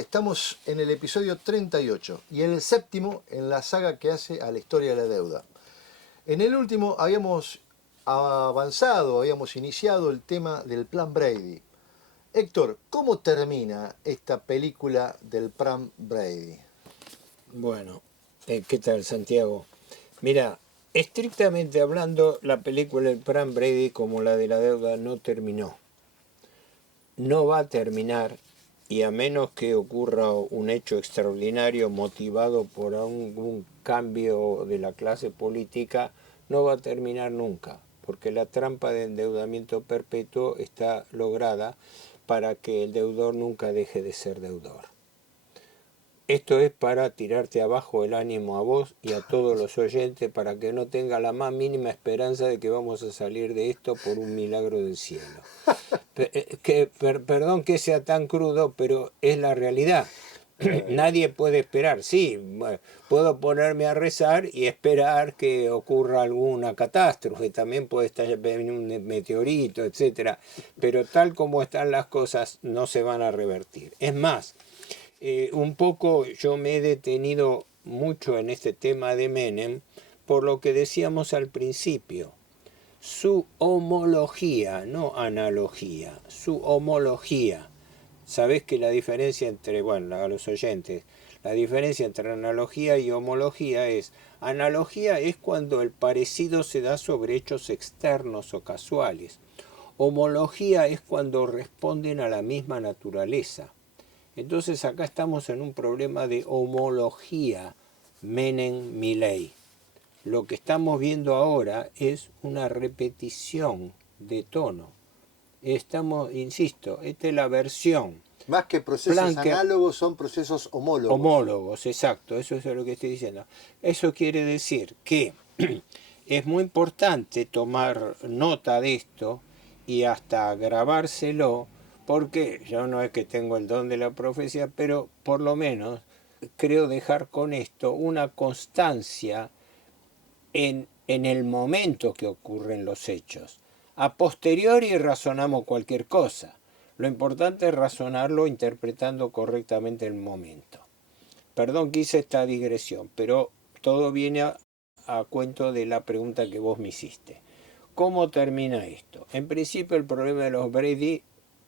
Estamos en el episodio 38 y en el séptimo en la saga que hace a la historia de la deuda. En el último habíamos avanzado, habíamos iniciado el tema del Plan Brady. Héctor, ¿cómo termina esta película del Plan Brady? Bueno, ¿qué tal, Santiago? Mira, estrictamente hablando, la película del Plan Brady, como la de la deuda, no terminó. No va a terminar, y a menos que ocurra un hecho extraordinario motivado por algún cambio de la clase política, no va a terminar nunca, porque la trampa de endeudamiento perpetuo está lograda para que el deudor nunca deje de ser deudor. Esto es para tirarte abajo el ánimo a vos y a todos los oyentes para que no tenga la más mínima esperanza de que vamos a salir de esto por un milagro del cielo. Perdón que sea tan crudo, pero es la realidad. Nadie puede esperar. Sí, bueno, puedo ponerme a rezar y esperar que ocurra alguna catástrofe. También puede estar venir un meteorito, etcétera. Pero tal como están las cosas, no se van a revertir. Es más, un poco yo me he detenido mucho en este tema de Menem por lo que decíamos al principio. Su homología, no analogía, su homología. Sabés que la diferencia entre, bueno, a los oyentes, la diferencia entre analogía y homología es, analogía es cuando el parecido se da sobre hechos externos o casuales. Homología es cuando responden a la misma naturaleza. Entonces acá estamos en un problema de homología Menem-Milei. Lo que estamos viendo ahora es una repetición de tono. Estamos, insisto, esta es la versión. Más que procesos análogos, son procesos homólogos. Homólogos, exacto, eso es lo que estoy diciendo. Eso quiere decir que es muy importante tomar nota de esto y hasta grabárselo, porque yo no es que tengo el don de la profecía, pero por lo menos creo dejar con esto una constancia en el momento que ocurren los hechos. A posteriori razonamos cualquier cosa. Lo importante es razonarlo interpretando correctamente el momento. Perdón que hice esta digresión, pero todo viene a cuento de la pregunta que vos me hiciste. ¿Cómo termina esto? En principio el problema de los Brady,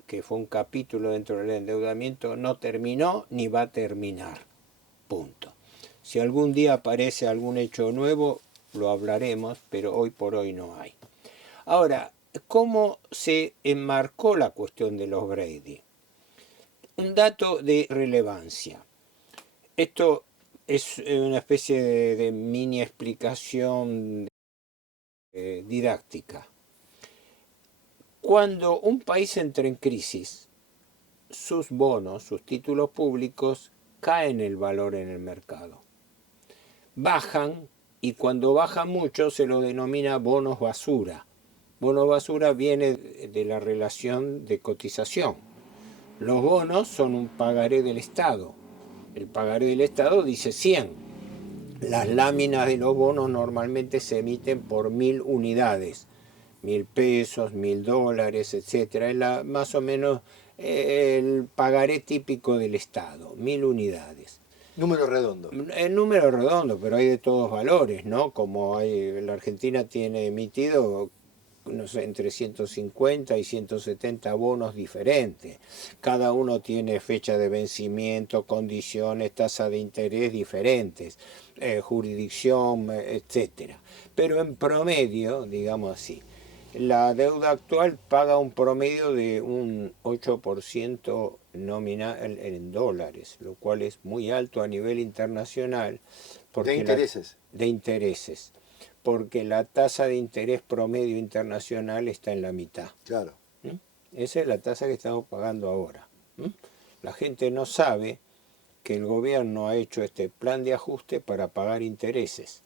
que fue un capítulo dentro del endeudamiento, no terminó ni va a terminar. Punto. Si algún día aparece algún hecho nuevo, lo hablaremos, pero hoy por hoy no hay. Ahora, ¿cómo se enmarcó la cuestión de los Brady? Un dato de relevancia. Esto es una especie de mini explicación didáctica. Cuando un país entra en crisis, sus bonos, sus títulos públicos, caen el valor en el mercado. Bajan, y cuando bajan mucho se lo denomina bonos basura. Bonos basura viene de la relación de cotización. Los bonos son un pagaré del Estado. El pagaré del Estado dice 100. Las láminas de los bonos normalmente se emiten por 1000 unidades. 1000 pesos, 1000 dólares, etc. Es más o menos el pagaré típico del Estado, 1000 unidades. Número redondo. El número redondo, pero hay de todos valores, ¿no? Como la Argentina tiene emitido, no sé, entre 150 y 170 bonos diferentes. Cada uno tiene fecha de vencimiento, condiciones, tasa de interés diferentes, jurisdicción, etc. Pero en promedio, digamos así, la deuda actual paga un promedio de un 8% nominal en dólares, lo cual es muy alto a nivel internacional. De intereses. De intereses, porque la tasa de interés promedio internacional está en la mitad. Claro. Esa es la tasa que estamos pagando ahora. La gente no sabe que el gobierno ha hecho este plan de ajuste para pagar intereses.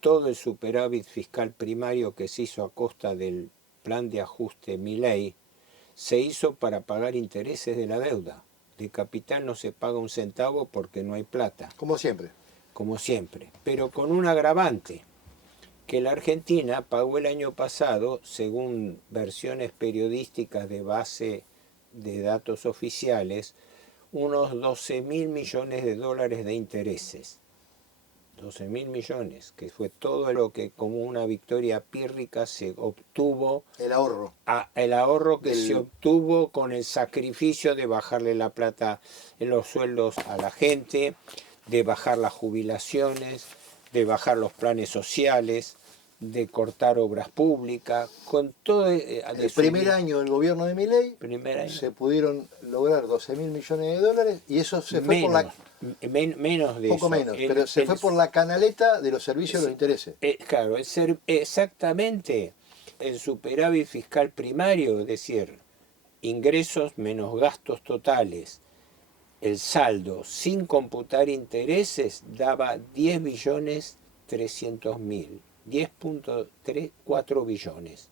Todo el superávit fiscal primario que se hizo a costa del plan de ajuste Milei se hizo para pagar intereses de la deuda. De capital no se paga un centavo porque no hay plata. Como siempre. Como siempre. Pero con un agravante, que la Argentina pagó el año pasado, según versiones periodísticas de base de datos oficiales, unos 12.000 millones de dólares de intereses. 12.000 millones, que fue todo lo que como una victoria pírrica se obtuvo. El ahorro. El ahorro que se obtuvo con el sacrificio de bajarle la plata en los sueldos a la gente, de bajar las jubilaciones, de bajar los planes sociales, de cortar obras públicas, con todo... el primer año del gobierno de Milei se pudieron lograr 12.000 millones de dólares y eso se fue por la... menos de poco eso. menos, pero se fue por la canaleta de los servicios de los intereses. Claro, exactamente el superávit fiscal primario, es decir, ingresos menos gastos totales, el saldo sin computar intereses daba 10.300.000, 10.34 billones.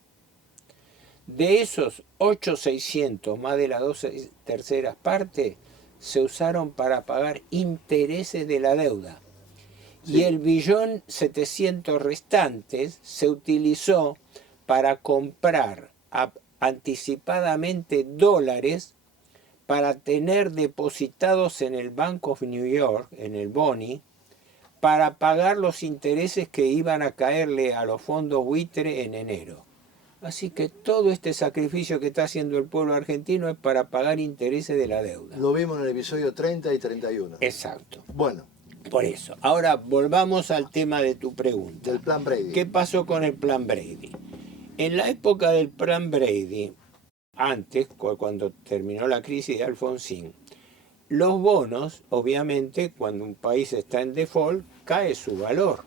De esos 8.600, más de las 2/3 partes, se usaron para pagar intereses de la deuda. Sí. Y el 1.700.000 restantes se utilizó para comprar anticipadamente dólares para tener depositados en el Bank of New York, en el BONI, para pagar los intereses que iban a caerle a los fondos buitre en enero. Así que todo este sacrificio que está haciendo el pueblo argentino es para pagar intereses de la deuda. Lo vimos en el episodio 30 y 31. Exacto. Bueno. Por eso. Ahora volvamos al tema de tu pregunta. Del plan Brady. ¿Qué pasó con el plan Brady? En la época del plan Brady, antes, cuando terminó la crisis de Alfonsín, los bonos, obviamente, cuando un país está en default, cae su valor.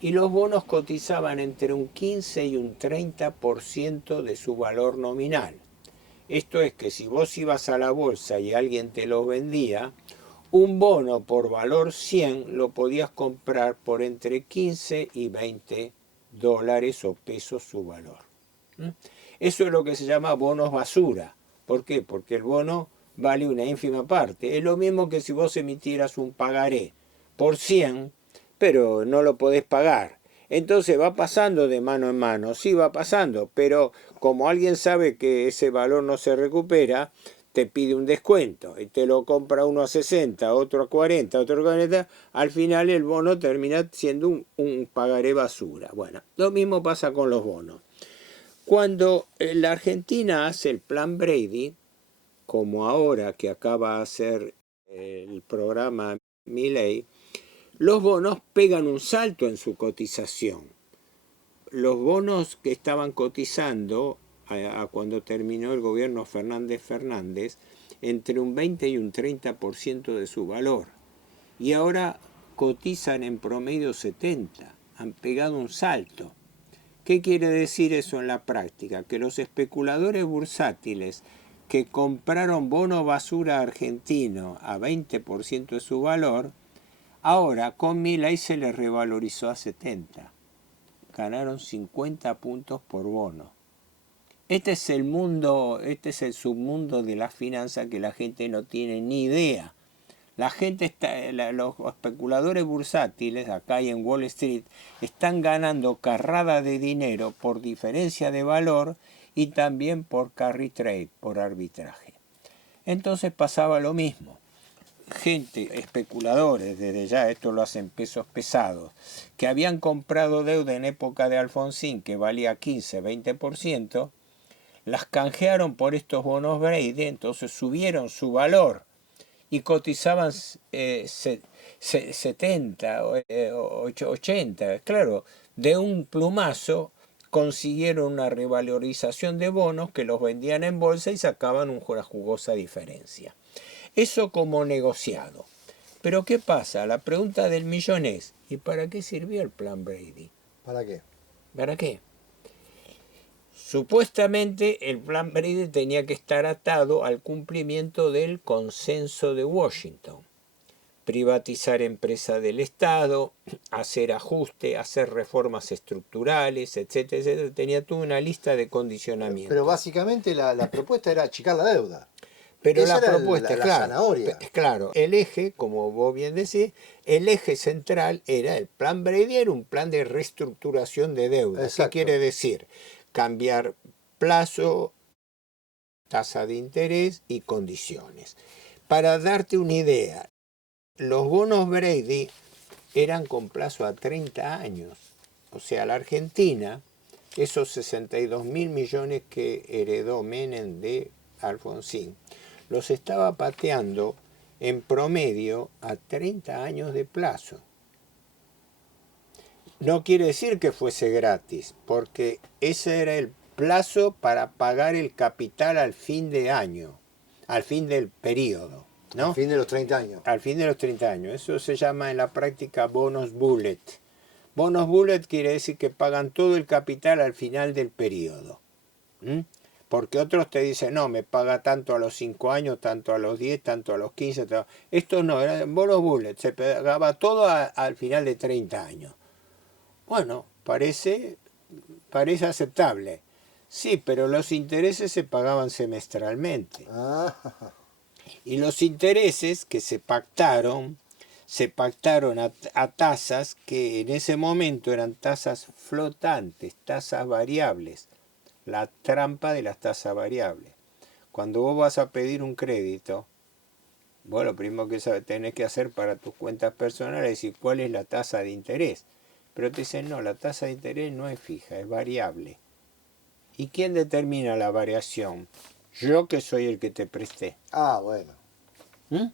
Y los bonos cotizaban entre un 15 y un 30% de su valor nominal. Esto es que si vos ibas a la bolsa y alguien te lo vendía, un bono por valor 100 lo podías comprar por entre 15 y 20 dólares o pesos su valor. Eso es lo que se llama bonos basura. ¿Por qué? Porque el bono vale una ínfima parte. Es lo mismo que si vos emitieras un pagaré por 100, pero no lo podés pagar. Entonces va pasando de mano en mano, sí va pasando, pero como alguien sabe que ese valor no se recupera, te pide un descuento y te lo compra uno a 60, otro a 40, otro a 40, al final el bono termina siendo un pagaré basura. Bueno, lo mismo pasa con los bonos. Cuando la Argentina hace el plan Brady, como ahora que acaba de hacer el programa Milei, los bonos pegan un salto en su cotización. Los bonos que estaban cotizando a cuando terminó el gobierno Fernández, entre un 20 y un 30% de su valor. Y ahora cotizan en promedio 70, han pegado un salto. ¿Qué quiere decir eso en la práctica? Que los especuladores bursátiles que compraron bono basura argentino a 20% de su valor, ahora con Milei se les revalorizó a 70. Ganaron 50 puntos por bono. Este es el mundo, este es el submundo de la finanza que la gente no tiene ni idea. La gente los especuladores bursátiles acá y en Wall Street están ganando carrada de dinero por diferencia de valor y también por carry trade, por arbitraje. Entonces pasaba lo mismo. Gente, especuladores, desde ya esto lo hacen pesos pesados, que habían comprado deuda en época de Alfonsín que valía 15, 20%, las canjearon por estos bonos Brady, entonces subieron su valor y cotizaban 70, 80, claro, de un plumazo consiguieron una revalorización de bonos que los vendían en bolsa y sacaban una jugosa diferencia. Eso como negociado. Pero ¿qué pasa? La pregunta del millón es, ¿y para qué sirvió el plan Brady? ¿Para qué? ¿Para qué? Supuestamente el plan Brady tenía que estar atado al cumplimiento del consenso de Washington. Privatizar empresas del Estado, hacer ajustes, hacer reformas estructurales, etcétera, etcétera. Tenía toda una lista de condicionamientos. Pero básicamente la propuesta era achicar la deuda. Pero esa la propuesta, la claro, zanahoria. Claro, el eje, como vos bien decís, el eje central era el plan Brady, era un plan de reestructuración de deuda. Exacto. ¿Qué quiere decir? Cambiar plazo, tasa de interés y condiciones. Para darte una idea, los bonos Brady eran con plazo a 30 años. O sea, la Argentina, esos 62.000 millones que heredó Menem de Alfonsín, los estaba pateando en promedio a 30 años de plazo. No quiere decir que fuese gratis, porque ese era el plazo para pagar el capital al fin de año, al fin del periodo, ¿no? Al fin de los 30 años. Al fin de los 30 años. Eso se llama en la práctica bonus bullet. Bonus bullet quiere decir que pagan todo el capital al final del periodo. ¿Mm? Porque otros te dicen, no, me paga tanto a los 5 años, tanto a los 10, tanto a los 15. Esto no, era bonus bullet, se pagaba todo al final de 30 años. Bueno, parece aceptable. Sí, pero los intereses se pagaban semestralmente. Ah, Y los intereses que se pactaron a tasas que en ese momento eran tasas flotantes, tasas variables. La trampa de las tasas variables. Cuando vos vas a pedir un crédito, vos lo primero que tenés que hacer para tus cuentas personales es decir cuál es la tasa de interés. Pero te dicen, no, la tasa de interés no es fija, es variable. ¿Y quién determina la variación? Yo, que soy el que te presté. bueno. ¿Mm?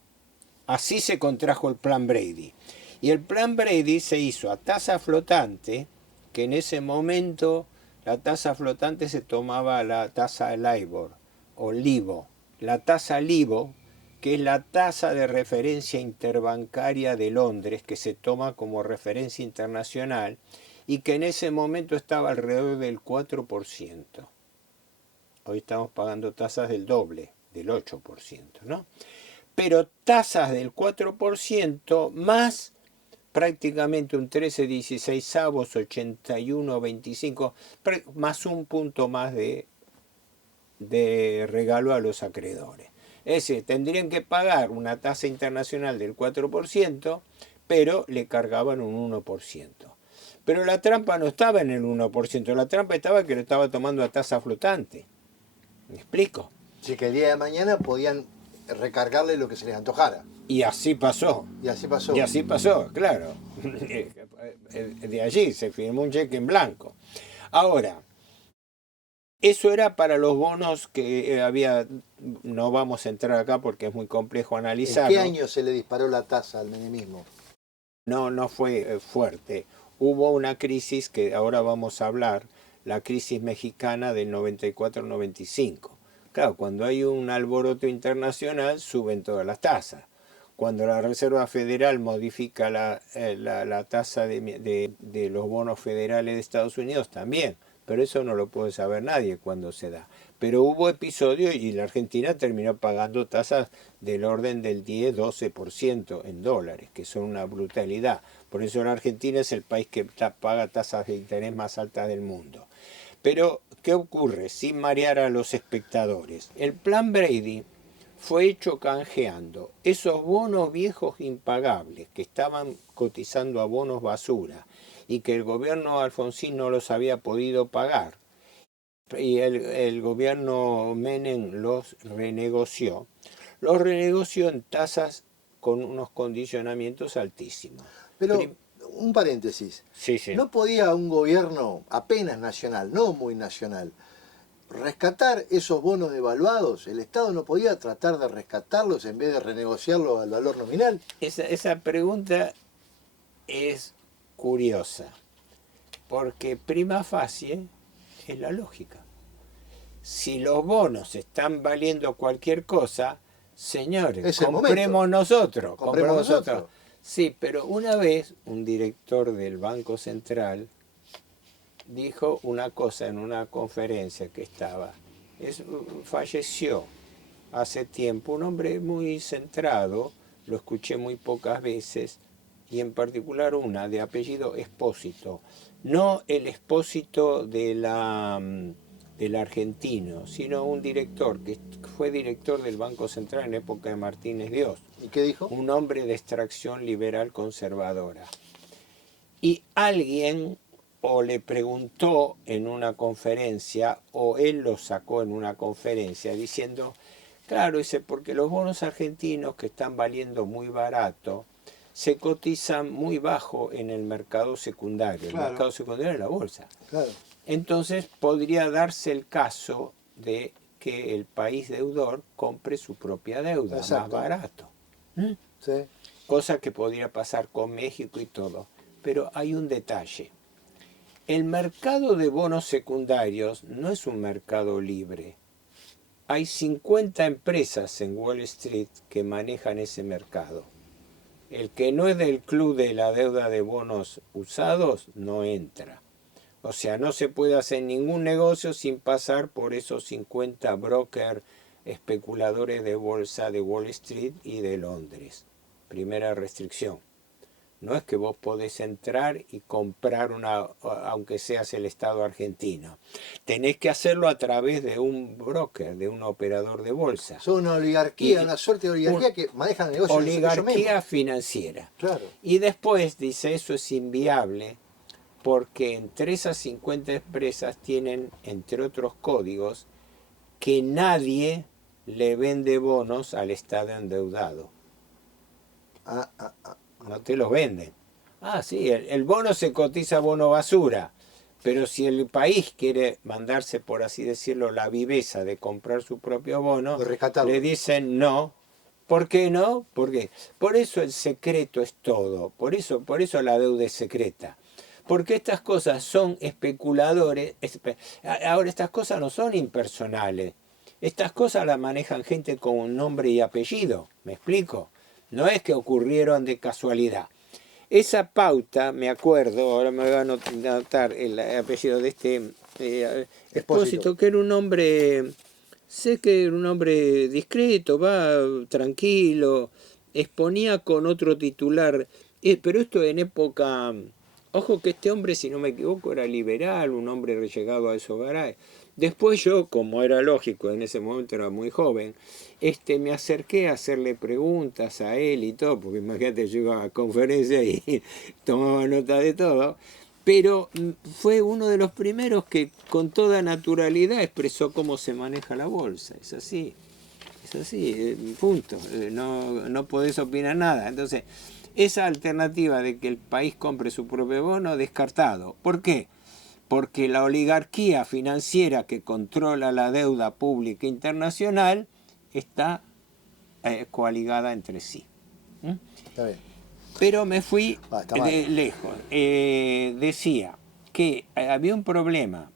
Así se contrajo el Plan Brady. Y el Plan Brady se hizo a tasa flotante, que en ese momento la tasa flotante se tomaba la tasa LIBOR o LIBO. La tasa LIBO, que es la tasa de referencia interbancaria de Londres, que se toma como referencia internacional y que en ese momento estaba alrededor del 4%. Hoy estamos pagando tasas del doble, del 8%, ¿no? Pero tasas del 4% más prácticamente un 13, 16 avos, 81, 25, más un punto más de regalo a los acreedores. Es decir, tendrían que pagar una tasa internacional del 4%, pero le cargaban un 1%. Pero la trampa no estaba en el 1%, la trampa estaba que lo estaba tomando a tasa flotante. ¿Me explico? Así que el día de mañana podían recargarle lo que se les antojara. Y así pasó. Y así pasó. Y así pasó, claro. De allí se firmó un cheque en blanco. Ahora, eso era para los bonos que había, no vamos a entrar acá porque es muy complejo analizarlo. ¿En qué año se le disparó la tasa al menemismo? No fue fuerte. Hubo una crisis que ahora vamos a hablar, la crisis mexicana del 94-95. Claro, cuando hay un alboroto internacional suben todas las tasas. Cuando la Reserva Federal modifica la tasa de los bonos federales de Estados Unidos también, pero eso no lo puede saber nadie cuando se da. Pero hubo episodios y la Argentina terminó pagando tasas del orden del 10-12% en dólares, que son una brutalidad. Por eso la Argentina es el país que paga tasas de interés más altas del mundo. Pero, ¿qué ocurre? Sin marear a los espectadores. El Plan Brady fue hecho canjeando esos bonos viejos impagables que estaban cotizando a bonos basura y que el gobierno Alfonsín no los había podido pagar. Y el gobierno Menem los renegoció. Los renegoció en tasas con unos condicionamientos altísimos. Pero, un paréntesis. Sí, sí. ¿No podía un gobierno apenas nacional, no muy nacional, rescatar esos bonos devaluados? ¿El Estado no podía tratar de rescatarlos en vez de renegociarlos al valor nominal? Esa pregunta es curiosa, porque prima facie es la lógica. Si los bonos están valiendo cualquier cosa, señores, compremos nosotros. Sí, pero una vez un director del Banco Central dijo una cosa en una conferencia que estaba. Falleció hace tiempo, un hombre muy centrado, lo escuché muy pocas veces, y en particular una de apellido Espósito. No el Espósito del argentino, sino un director que fue director del Banco Central en época de Martínez Dios. ¿Y qué dijo? Un hombre de extracción liberal conservadora. Y alguien o le preguntó en una conferencia o él lo sacó en una conferencia diciendo Claro, dice, porque los bonos argentinos que están valiendo muy barato, se cotizan muy bajo en el mercado secundario. Claro. El mercado secundario es la bolsa. Claro. Entonces podría darse el caso de que el país deudor compre su propia deuda más Exacto. barato. ¿Mm? Sí. Cosa que podría pasar con México y todo. Pero hay un detalle. El mercado de bonos secundarios no es un mercado libre. Hay 50 empresas en Wall Street que manejan ese mercado. El que no es del club de la deuda de bonos usados no entra. O sea, no se puede hacer ningún negocio sin pasar por esos 50 brokers especuladores de bolsa de Wall Street y de Londres. Primera restricción. No es que vos podés entrar y comprar una, aunque seas el Estado argentino. Tenés que hacerlo a través de un broker, de un operador de bolsa. Son una oligarquía, Y una suerte de oligarquía que manejan negocios ellos oligarquía mismos. financiera. Claro. Y después dice, eso es inviable porque entre esas 50 empresas tienen, entre otros códigos, que nadie le vende bonos al Estado endeudado. No te los venden. Ah, sí, el bono se cotiza bono basura, pero si el país quiere mandarse, por así decirlo, la viveza de comprar su propio bono, De rescatarlo. le dicen no. ¿Por qué no? Porque por eso el secreto es todo. Por eso la deuda es secreta. Porque estas cosas son especuladores. Ahora, estas cosas no son impersonales. Estas cosas las manejan gente con un nombre y apellido. ¿Me explico? No es que ocurrieron de casualidad. Esa pauta, me acuerdo, ahora me voy a anotar el apellido de este Expósito, que era un hombre, sé que era un hombre discreto, tranquilo, exponía con otro titular, pero esto en época, ojo que este hombre, si no me equivoco, era liberal, un hombre llegado a esos garajes. Después yo, como era lógico, en ese momento era muy joven, me acerqué a hacerle preguntas a él y todo, porque imagínate, yo iba a conferencias y tomaba nota de todo, pero fue uno de los primeros que con toda naturalidad expresó cómo se maneja la bolsa. Es así, punto. No podés opinar nada. Entonces, esa alternativa de que el país compre su propio bono, descartado. ¿Por qué? Porque la oligarquía financiera que controla la deuda pública internacional está coaligada entre sí. Está bien. Pero me fui lejos. Decía que había un problema.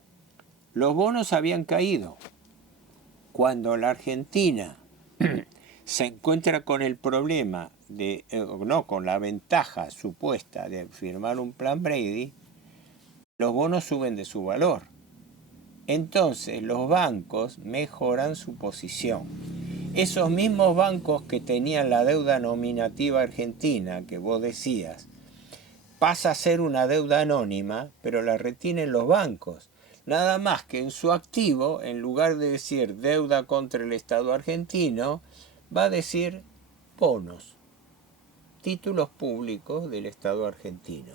Los bonos habían caído. Cuando la Argentina se encuentra con el problema con la ventaja supuesta de firmar un plan Brady, los bonos suben de su valor. Entonces los bancos mejoran su posición. Esos mismos bancos que tenían la deuda nominativa argentina, que vos decías, pasa a ser una deuda anónima, pero la retienen los bancos. Nada más que en su activo, en lugar de decir deuda contra el Estado argentino, va a decir bonos, títulos públicos del Estado argentino.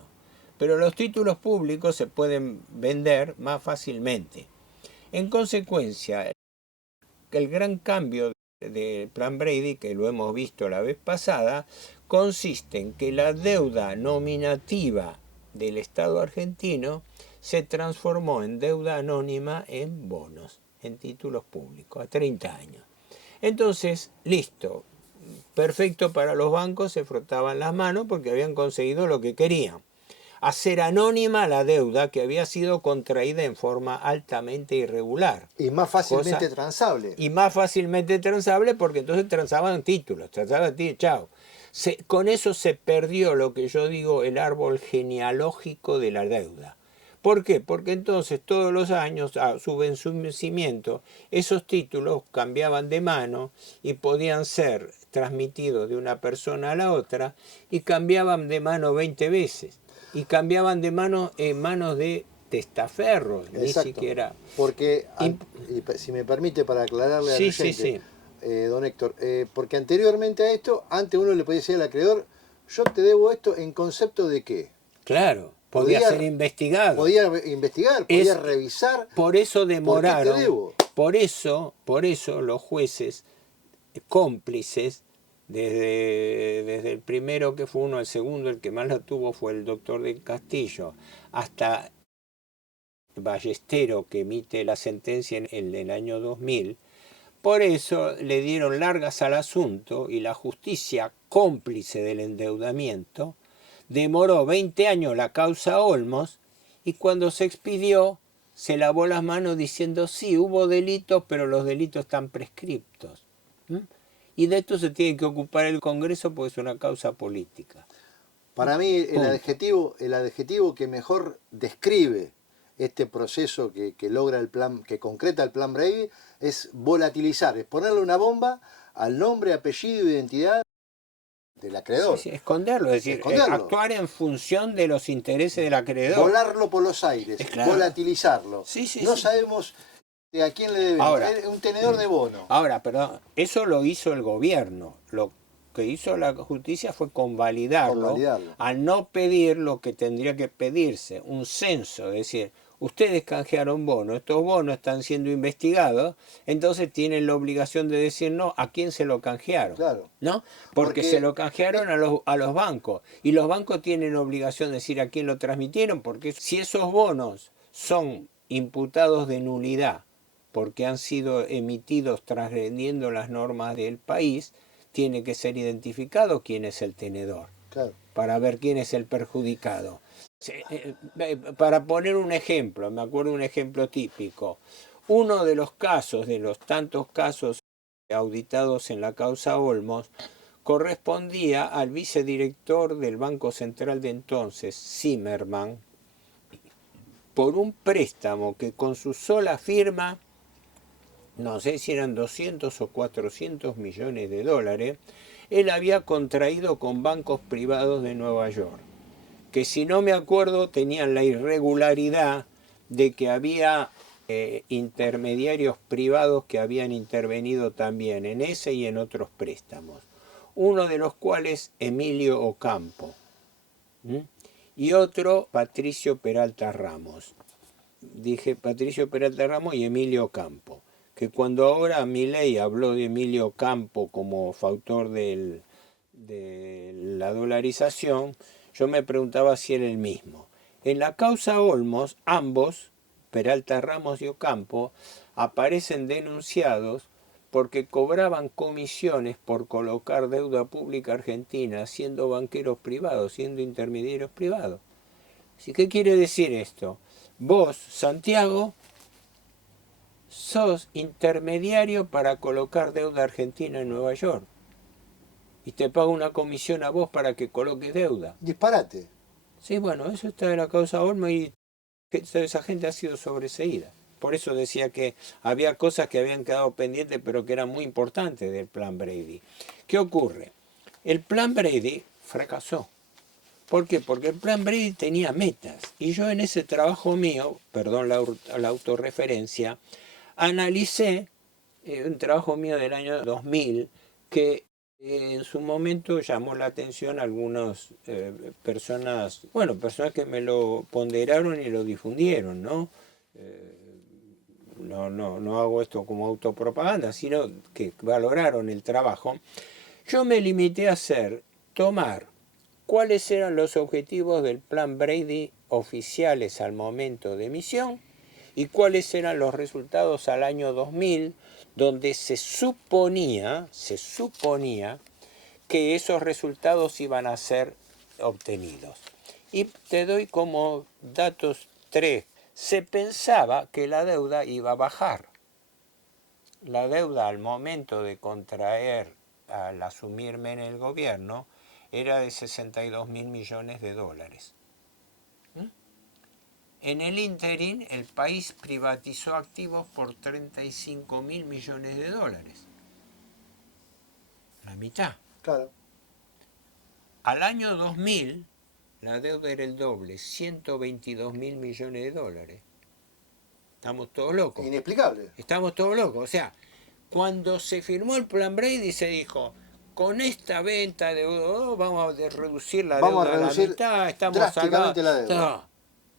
Pero los títulos públicos se pueden vender más fácilmente. En consecuencia, el gran cambio del plan Brady, que lo hemos visto la vez pasada, consiste en que la deuda nominativa del Estado argentino se transformó en deuda anónima en bonos, en títulos públicos, a 30 años. Entonces, listo, perfecto para los bancos, se frotaban las manos porque habían conseguido lo que querían. Hacer anónima la deuda que había sido contraída en forma altamente irregular. Y más fácilmente transable. Y más fácilmente transable porque entonces transaban títulos, chao. Con eso se perdió lo que yo digo el árbol genealógico de la deuda. ¿Por qué? Porque entonces todos los años a su vencimiento esos títulos cambiaban de mano y podían ser transmitidos de una persona a la otra y cambiaban de mano 20 veces. Y cambiaban de mano en manos de testaferros, ni siquiera. Porque, si me permite, para aclararle al oyente, don Héctor, porque anteriormente a esto, antes uno le podía decir al acreedor, yo te debo esto en concepto de qué. Claro, podía ser investigado. Podía investigar, podía revisar. Por eso demoraron. Por eso los jueces cómplices desde el primero que fue uno, el segundo, el que más la tuvo fue el doctor del Castillo, hasta Ballestero, que emite la sentencia en el año 2000. Por eso le dieron largas al asunto y la justicia, cómplice del endeudamiento, demoró 20 años la causa Olmos y cuando se expidió se lavó las manos diciendo sí, hubo delitos, pero los delitos están prescriptos. Y de esto se tiene que ocupar el Congreso porque es una causa política. Para mí el adjetivo que mejor describe este proceso que logra el plan, que concreta el plan Brady, es volatilizar, es ponerle una bomba al nombre, apellido, identidad del acreedor. Sí, esconderlo, es decir, actuar en función de los intereses del acreedor. Volarlo por los aires, claro. Volatilizarlo. No sabemos a quién le debemos. Ahora, un tenedor de bono. Ahora, perdón, eso lo hizo el gobierno. Lo que hizo la justicia fue convalidarlo. Al no pedir lo que tendría que pedirse, un censo, es decir, ustedes canjearon bonos, estos bonos están siendo investigados, entonces tienen la obligación de decir no, ¿a quién se lo canjearon? Claro. ¿No? Porque se lo canjearon a los bancos, y los bancos tienen la obligación de decir a quién lo transmitieron, porque si esos bonos son imputados de nulidad, porque han sido emitidos transgrediendo las normas del país, tiene que ser identificado quién es el tenedor, claro, para ver quién es el perjudicado. Para poner un ejemplo, me acuerdo un ejemplo típico. Uno de los casos, de los tantos casos auditados en la causa Olmos, correspondía al vicedirector del Banco Central de entonces, Zimmerman, por un préstamo que con su sola firma, no sé si eran 200 o 400 millones de dólares, él había contraído con bancos privados de Nueva York, que si no me acuerdo tenían la irregularidad de que había intermediarios privados que habían intervenido también en ese y en otros préstamos, uno de los cuales Emilio Ocampo, y otro Patricio Peralta Ramos. Dije Patricio Peralta Ramos y Emilio Ocampo, que cuando ahora Milei habló de Emilio Ocampo como factor de la dolarización, yo me preguntaba si era el mismo. En la causa Olmos, ambos, Peralta Ramos y Ocampo, aparecen denunciados porque cobraban comisiones por colocar deuda pública argentina siendo banqueros privados, siendo intermediarios privados. ¿Qué quiere decir esto? Vos, Santiago, sos intermediario para colocar deuda argentina en Nueva York. Y te paga una comisión a vos para que coloques deuda. Disparate. Sí, bueno, eso está en la causa Olmos y esa gente ha sido sobreseída. Por eso decía que había cosas que habían quedado pendientes, pero que eran muy importantes del plan Brady. ¿Qué ocurre? El plan Brady fracasó. ¿Por qué? Porque el plan Brady tenía metas. Y yo en ese trabajo mío, perdón la autorreferencia, analicé un trabajo mío del año 2000 que en su momento llamó la atención a algunas personas que me lo ponderaron y lo difundieron, ¿no? No hago esto como autopropaganda, sino que valoraron el trabajo. Yo me limité a tomar cuáles eran los objetivos del plan Brady oficiales al momento de emisión y cuáles eran los resultados al año 2000, donde se suponía que esos resultados iban a ser obtenidos. Y te doy como datos 3. Se pensaba que la deuda iba a bajar. La deuda al momento de contraer, al asumirme en el gobierno, era de 62.000 millones de dólares. En el ínterin, el país privatizó activos por 35.000 millones de dólares. La mitad. Claro. Al año 2000, la deuda era el doble, 122.000 millones de dólares. Estamos todos locos. Inexplicable. Estamos todos locos. O sea, cuando se firmó el plan Brady se dijo, con esta venta de vamos a reducir la deuda a la mitad, estamos salvados. La deuda.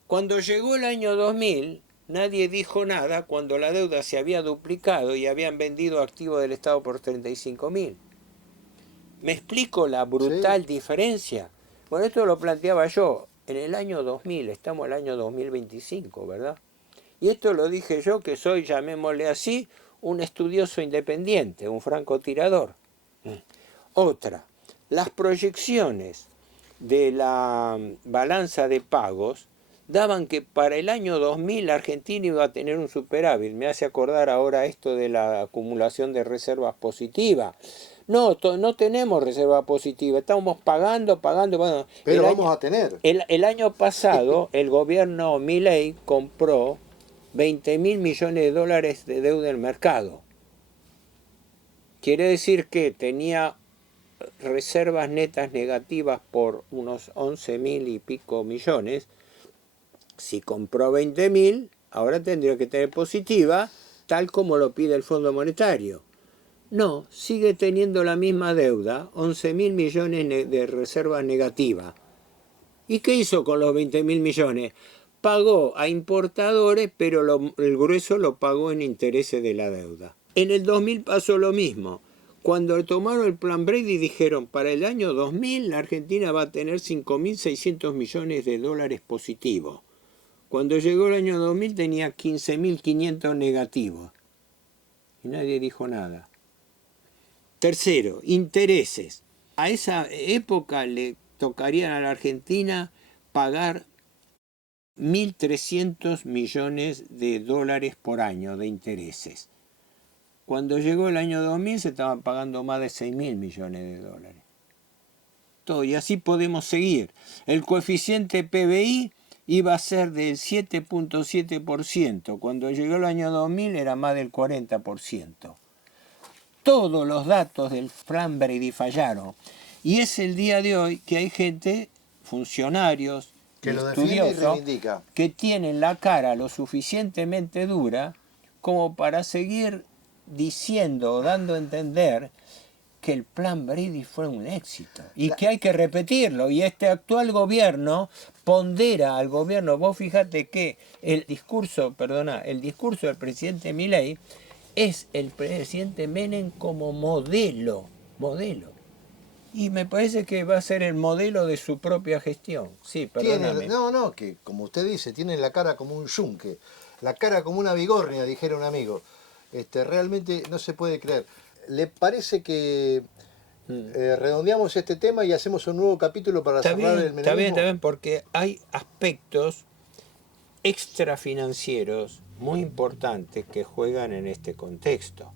Cuando llegó el año 2000, nadie dijo nada cuando la deuda se había duplicado y habían vendido activos del Estado por 35.000. ¿Me explico la Sí, brutal diferencia? Bueno, esto lo planteaba yo en el año 2000, estamos en el año 2025, ¿verdad? Y esto lo dije yo, que soy, llamémosle así, un estudioso independiente, un francotirador. Otra, las proyecciones de la balanza de pagos daban que para el año 2000 la Argentina iba a tener un superávit. Me hace acordar ahora esto de la acumulación de reservas positivas. No, no tenemos reserva positiva, estamos pagando. Bueno, pero vamos a tener. el año pasado el gobierno Milei compró 20.000 millones de dólares de deuda en el mercado. Quiere decir que tenía reservas netas negativas por unos 11.000 y pico millones. Si compró 20.000, ahora tendría que tener positiva, tal como lo pide el Fondo Monetario. No, sigue teniendo la misma deuda, 11.000 millones de reservas negativas. ¿Y qué hizo con los 20.000 millones? Pagó a importadores, pero el grueso lo pagó en intereses de la deuda. En el 2000 pasó lo mismo. Cuando tomaron el plan Brady dijeron, para el año 2000 la Argentina va a tener 5.600 millones de dólares positivos. Cuando llegó el año 2000 tenía 15.500 negativos. Y nadie dijo nada. Tercero, intereses. A esa época le tocarían a la Argentina pagar 1.300 millones de dólares por año de intereses. Cuando llegó el año 2000 se estaban pagando más de 6.000 millones de dólares. Todo, y así podemos seguir. El coeficiente PBI iba a ser del 7.7%. Cuando llegó el año 2000 era más del 40%. Todos los datos del plan Brady fallaron. Y es el día de hoy que hay gente, funcionarios, Que lo defiende y estudiosos, reivindica. que tienen la cara lo suficientemente dura como para seguir diciendo o dando a entender que el plan Brady fue un éxito y que hay que repetirlo. Y este actual gobierno pondera al gobierno. Vos fíjate que el discurso del presidente Milei es el presidente Menem como modelo. Y me parece que va a ser el modelo de su propia gestión. Sí, perdóname. No, que como usted dice, tiene la cara como un yunque, la cara como una vigornia, dijera un amigo. Realmente no se puede creer. ¿Le parece que redondeamos este tema y hacemos un nuevo capítulo para cerrar el menemismo? Está bien, porque hay aspectos extrafinancieros muy importantes que juegan en este contexto,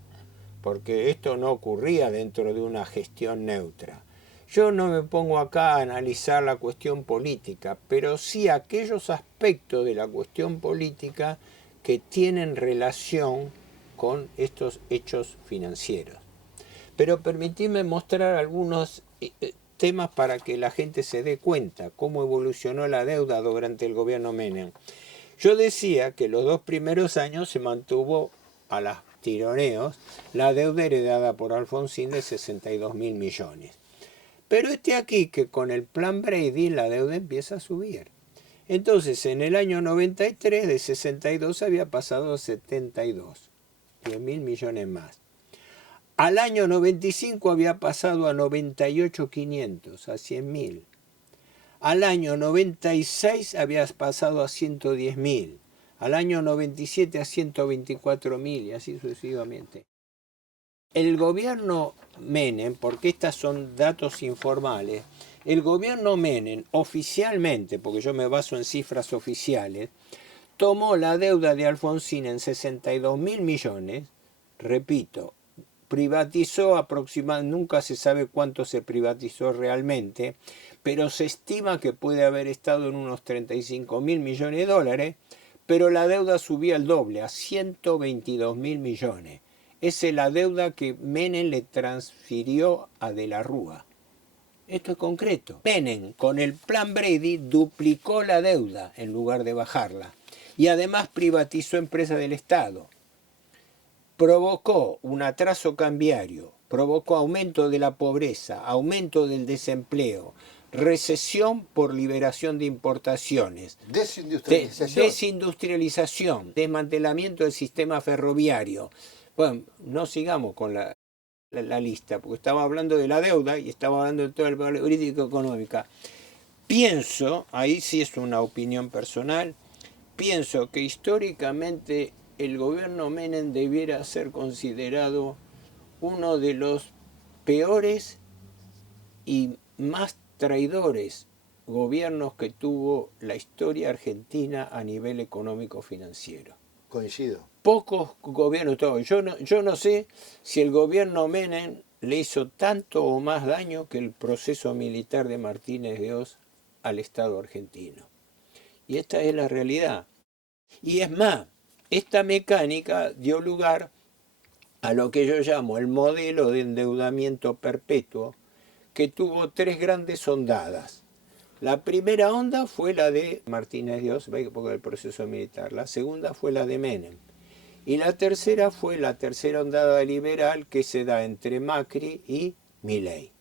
porque esto no ocurría dentro de una gestión neutra. Yo no me pongo acá a analizar la cuestión política, pero sí aquellos aspectos de la cuestión política que tienen relación con estos hechos financieros. Pero permitidme mostrar algunos temas para que la gente se dé cuenta cómo evolucionó la deuda durante el gobierno Menem. Yo decía que los 2 primeros años se mantuvo a los tironeos la deuda heredada por Alfonsín de 62.000 millones. Pero aquí que con el plan Brady la deuda empieza a subir. Entonces en el año 93 de 62 había pasado a 72, 10.000 millones más. Al año 95 había pasado a 98.500, a 100.000. Al año 96 había pasado a 110.000. Al año 97 a 124.000 y así sucesivamente. El gobierno Menem, porque estos son datos informales, el gobierno Menem oficialmente, porque yo me baso en cifras oficiales, tomó la deuda de Alfonsín en 62.000 millones, repito, privatizó aproximadamente, nunca se sabe cuánto se privatizó realmente, pero se estima que puede haber estado en unos 35.000 millones de dólares, pero la deuda subía al doble, a 122.000 millones. Esa es la deuda que Menem le transfirió a De la Rúa. Esto es concreto. Menem, con el plan Brady, duplicó la deuda en lugar de bajarla. Y además privatizó empresas del Estado. Provocó un atraso cambiario, provocó aumento de la pobreza, aumento del desempleo, recesión por liberación de importaciones, Desindustrialización. desindustrialización, desmantelamiento del sistema ferroviario. Bueno, no sigamos con la lista, porque estaba hablando de la deuda y estaba hablando de toda la política económica. Pienso, ahí sí es una opinión personal, pienso que históricamente el gobierno Menem debiera ser considerado uno de los peores y más traidores gobiernos que tuvo la historia argentina a nivel económico-financiero. Coincido. Pocos gobiernos, yo no sé si el gobierno Menem le hizo tanto o más daño que el proceso militar de Martínez de Oz al Estado argentino. Y esta es la realidad. Y es más, esta mecánica dio lugar a lo que yo llamo el modelo de endeudamiento perpetuo, que tuvo tres grandes ondadas. La primera onda fue la de Martínez de Oz, porque del proceso militar. La segunda fue la de Menem. Y la tercera fue la tercera ondada liberal que se da entre Macri y Milei.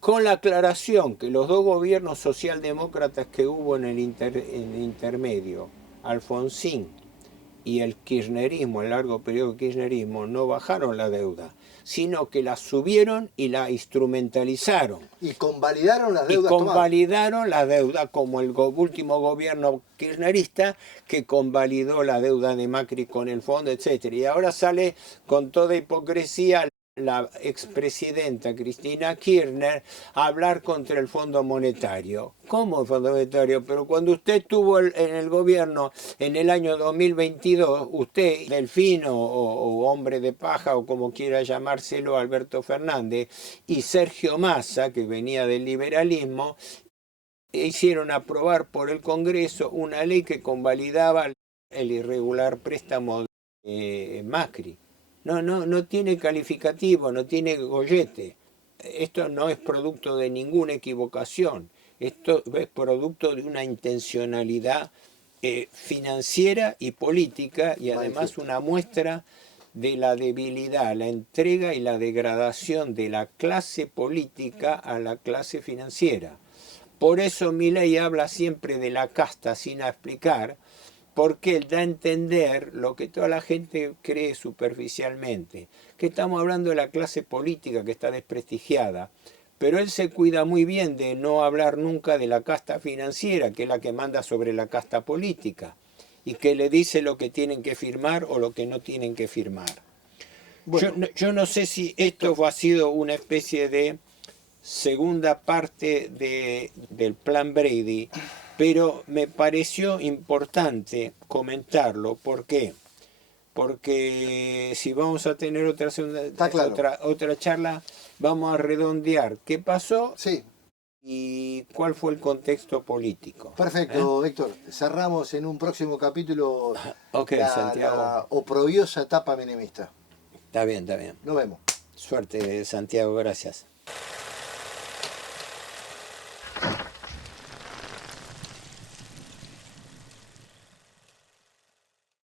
Con la aclaración que los dos gobiernos socialdemócratas que hubo en el intermedio, Alfonsín y el kirchnerismo, el largo periodo de kirchnerismo, no bajaron la deuda, sino que la subieron y la instrumentalizaron. Y convalidaron las deudas y convalidaron la deuda, como el último gobierno kirchnerista que convalidó la deuda de Macri con el fondo, etc. Y ahora sale con toda hipocresía la expresidenta Cristina Kirchner a hablar contra el Fondo Monetario. ¿Cómo el Fondo Monetario? Pero cuando usted estuvo en el gobierno en el año 2022, usted, Delfino o hombre de paja o como quiera llamárselo, Alberto Fernández, y Sergio Massa, que venía del liberalismo, hicieron aprobar por el Congreso una ley que convalidaba el irregular préstamo de Macri. No tiene calificativo, no tiene gollete. Esto no es producto de ninguna equivocación. Esto es producto de una intencionalidad financiera y política y además una muestra de la debilidad, la entrega y la degradación de la clase política a la clase financiera. Por eso Milei habla siempre de la casta sin explicar, porque él da a entender lo que toda la gente cree superficialmente, que estamos hablando de la clase política que está desprestigiada, pero él se cuida muy bien de no hablar nunca de la casta financiera, que es la que manda sobre la casta política, y que le dice lo que tienen que firmar o lo que no tienen que firmar. Bueno, yo no sé si esto ha sido una especie de segunda parte del plan Brady, pero me pareció importante comentarlo. ¿Por qué? Porque si vamos a tener otra charla, vamos a redondear qué pasó y cuál fue el contexto político. Perfecto, Héctor. Cerramos en un próximo capítulo Santiago. La oprobiosa etapa menemista. Está bien, está bien. Nos vemos. Suerte, Santiago, gracias.